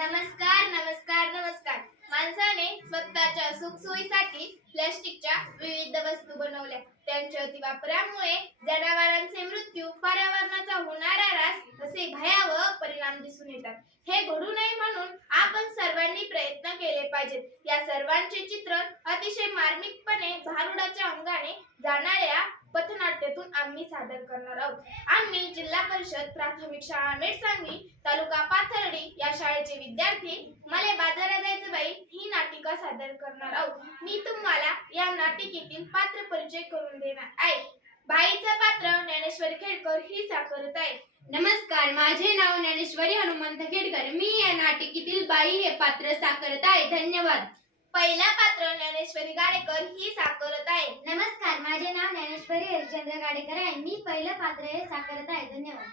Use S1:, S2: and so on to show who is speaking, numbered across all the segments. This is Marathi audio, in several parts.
S1: नमस्कार नमस्कार नमस्कार. माणसाने स्वतःच्या सुखसोयीसाठी प्लास्टिकच्या विविध वस्तू बनवल्या. त्यांच्या अतिवापरामुळे जनावरांचे मृत्यू पर्यावरणाचा होणारा ऱ्हास असे भयावह परिणाम दिसून येतात. हे घडू नये म्हणून आपण सर्वांनी प्रयत्न केले पाहिजेत. या सर्वांचे चित्र अतिशय मार्मिकपणे भारुडाच्या अंगाने जाणाऱ्या पथनाट्यातून आम्ही सादर करणार आहोत. आम्ही जिल्हा परिषद प्राथमिक शाळा मेटसांगवी तालुका पाथर्डी या शाळेचे विद्यार्थी मला बाजारात जायचं बाई ही नाटिका सादर करणार आहोत मी तुम्हाला या देखील पात्र परिचय करून देणार आहे. बाईचं पात्र ज्ञानेश्वरी खेडकर ही साकारत आहे
S2: नमस्कार माझे नाव ज्ञानेश्वरी हनुमंत खेडकर. मी या नाटिकेतील बाई हे पात्र साकारत आहे. धन्यवाद.
S1: पहिला पात्र ज्ञानेश्वरी गाडेकर ही साकारत आहे.
S3: नमस्कार माझे नाव ज्ञानेश्वरी हरिश्चंद्र गाडेकर आहे. मी पहिलं पात्र हे साकारत आहे. धन्यवाद.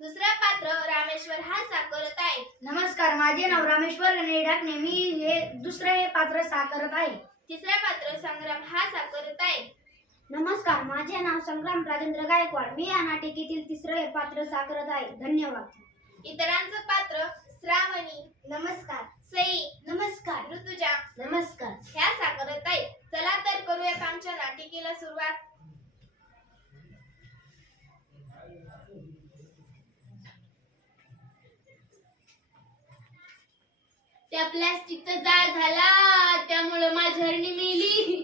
S1: दुसरा पात्र रामेश्वर हा साकारत आहे.
S3: नमस्कार माझे नाव रामेश्वर गणेश मी हे दुसरं हे पात्र साकारत आहे.
S1: तिसरा पात्र संग्राम हा साकारत आहे
S3: नमस्कार माझे नाव संग्राम राजेंद्र गायकवाड. मी या नाटिकेतील तिसरं पात्र साकारत आहे. धन्यवाद.
S1: इतरांचं पात्र श्रावणी
S3: नमस्कार.
S1: सई
S3: नमस्कार.
S1: ऋतुजा
S3: नमस्कार.
S1: ह्या साकारत आहे चला तर करूयात आमच्या नाटिकेला सुरुवात.
S2: त्या प्लॅस्टिकचा जाळ झाला त्यामुळं माझी हरणी मेली.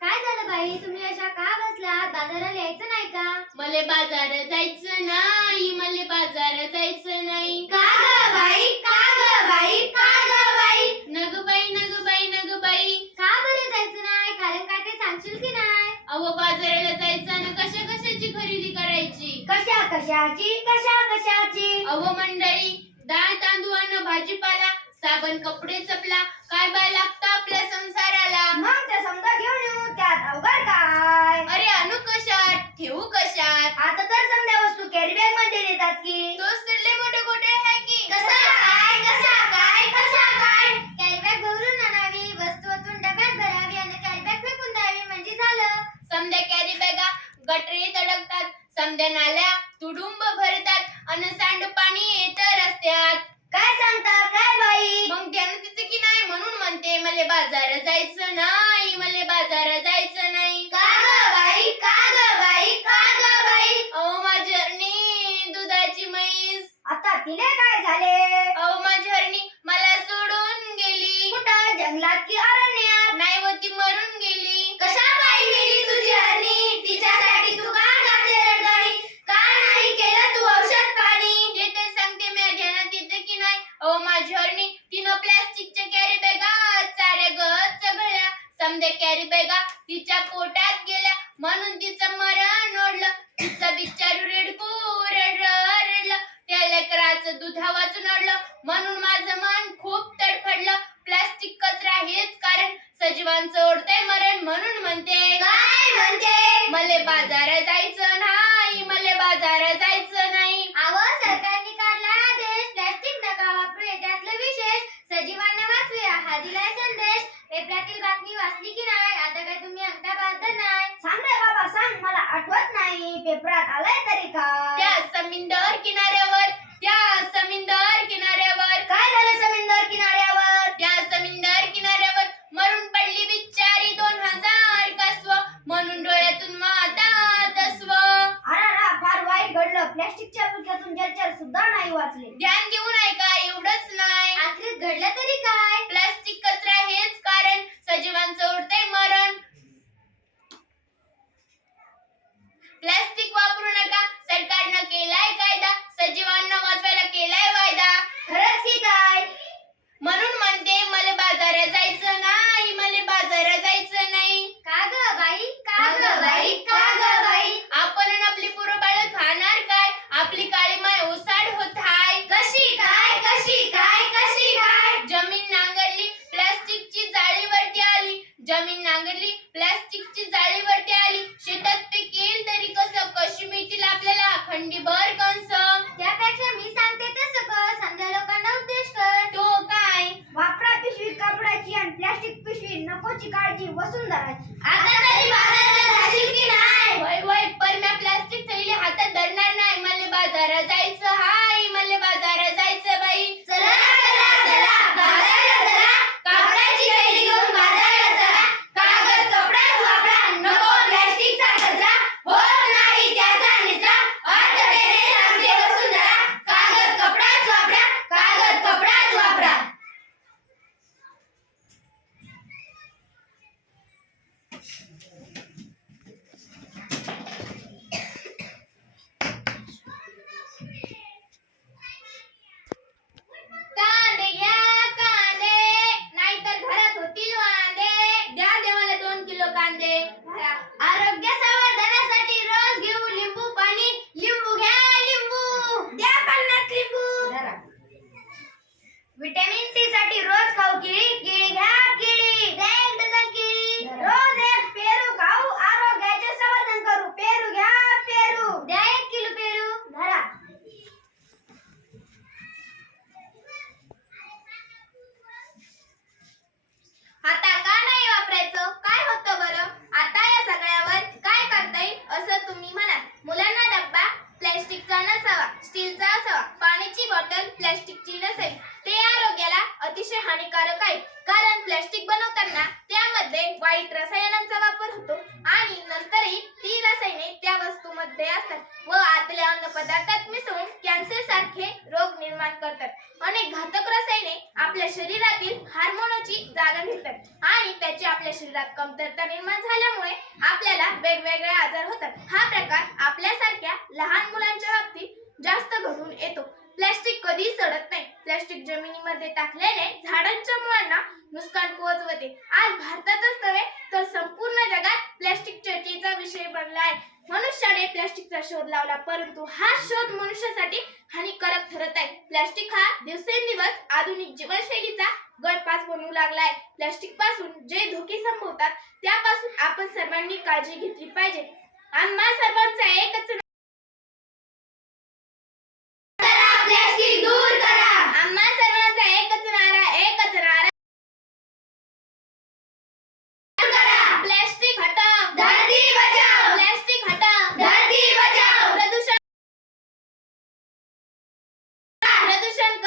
S3: काय झालं बाई? तुम्ही अशा का बसला बाजाराला यायचं नाही का?
S2: मले बाजार जायचं नाही मले बाजार जायचं नाही.
S3: का ग बाई? का ग बाई? का ग बाई?
S2: नग बाई नग बाई नग बाई.
S3: का बरं जायचं नाही? कारण काय ते सांगशील की नाही?
S2: अहो बाजाराला जायचं आणि कशा कशाची खरेदी करायची?
S3: कशा कशाची? कशा कशाची?
S2: अहो मंडळी डाळ तांदूळ आणि भाजीपाला साबण कपडे चपला काय बाय लागतं आपल्या संसाराला?
S3: मग ते समजा घेऊन येऊ त्यात अवघड काय?
S2: अरे अनु कशात? ठेवू कशात?
S3: आता तर समजा वस्तू कॅरी बॅगमध्ये देतात की.
S2: तोच तर लय मोठे गोटे आहे की.
S3: कसा काय कसा काय कसा काय? कॅरी बॅग भरून आणावी वस्तू ओतून डब्यात भरावी आणि कॅरी बॅग फेकून द्यावी म्हणजे झालं.
S2: समद्या कॅरी बॅगा गटरीत अडकतात समद्या नाल्या तुडुंब भरतात आणि सांडपाणी येतं रस्त्यात.
S3: काय सांगता? काय बाई?
S2: मग त्यानं तिथे की नाही म्हणून म्हणते मले बाजार जायचं नाही मले बाजार जायचं नाही.
S3: का ग बाई? का ग बाई? का ग बाई?
S2: अहो माझी दुधाची म्हैस.
S3: आता तिने काय
S2: तिच्या पोटात गेल्या. म्हणून तिचं मरण ओढलं. तिचं बिचारू रेडकू रडलं रडलं. त्या लेकराचं दुधा वाचून ओढलं. म्हणून माझं मन खूप तडफडलं. प्लास्टिक कचरा हेच कारण. सजीवांचं ओढतंय मरण. म्हणून म्हणते
S3: काय म्हणते?
S2: मले बाजारात जायचं नाही मले बाजारात जायचं नाही
S3: अव सरकारने काढला आदेश प्लास्टिक नका वापरू हे त्यातलं विशेष सजीवांना वाचूया हा दिलाय संदेश पेपरातील बातमी वाचली की नाही आता काय तुम्ही अंगठा बांधत नाही सांग रे बाबा सांग मला आठवत नाही पेपरात आलाय तरी का
S2: त्या समिंदर किनाऱ्यावर त्या समिंदर किनाऱ्यावर.
S3: काय झालं समुद्र किनाऱ्यावर?
S2: त्या समिंदर किनाऱ्यावर मरून पडली बिचारी दोन हजार कासव. म्हणून डोळ्यातून वाहतात अस्व
S3: अरे फार वाईट घडलं. प्लास्टिकच्या बुडक्यातून जलचर सुद्धा नाही वाचले.
S2: ध्यान घेऊन ऐका एवढंच नाही
S3: आखरीत घडलं तरी काय
S2: प्लास्टिक कचरा हेच कारण सजीवांचं ओढतंय मरण प्लास्टिक वापरू नका सरकारनं केलाय कायदा सजीवांना वाचवायला केलाय वायदा
S3: खरंच की काय
S2: म्हणून म्हणते मला बाजारात जायचं नाही मला बाजारात जायचं नाही
S3: का ग बाई का ग बाई का ग बाई
S2: आपण आणि आपली पोरं बाळ खाणार काय आपली काळी माय ओसाड होत हाय
S3: कशी काय कशी काय कशी काय
S2: जमीन नांगरली प्लास्टिकची जाळीवरती आली जमीन नांगरली प्लास्टिकची जाळीवरती आली. शेतात पिकेल तरी कसं? कशी मिळतील आपल्याला? खंडीभर कंस.
S3: त्यापेक्षा मी सांगते तसं कर. समजा लोकांना उद्देश कर.
S2: तो काय?
S3: वापरा पिशवी कापडाची आणि प्लास्टिक पिशवी. नकोची काळजी वसुंधरा
S2: आता तरी बाजाराला जाशील की नाही? वय वय पर मी प्लास्टिक थैली हातात धरणार नाही. मला बाजारात जायचं हाय
S1: अतिशय हानिकारक आहे. कारण प्लॅस्टिक बनवताना त्यामध्ये वाईट रसायनांचा वापर होतो आणि नंतरही ती रसायने त्या वस्तूमध्ये असतात व आतल्या अन्न पदार्थात मिसळून कॅन्सर सारखे रोग निर्माण करतात. अनेक घातक रसायने आपल्या शरीरातील हार्मोनची जागा घेतात आणि त्याची आपल्या शरीरात कमतरता निर्माण झाल्यामुळे आपल्याला वेगवेगळे आजार होतात. हा प्रकार आपल्यासारख्या लहान मुलांच्या बाबतीत जास्त घडून येतो. प्लॅस्टिक कधी सडत नाही. प्लास्टिक जमिनीमध्ये टाकल्याने झाडांच्या मुळांना नुकसान पोहोचवते. आज भारतातच नव्हे तर संपूर्ण जगात प्लास्टिक चर्चेचा विषय बनला आहे. मनुष्याने प्लास्टिकचा शोध लावला परंतु हा शोध मनुष्यासाठी हानिकारक ठरत आहे. प्लास्टिक हा दिवसेंदिवस आधुनिक जीवनशैलीचा गळपास बनवू लागला आहे पासून जे धोके संभवतात त्यापासून आपण सर्वांनी काळजी घेतली पाहिजे. आम्हा सर्वांचा एकच પ્રદૂષણ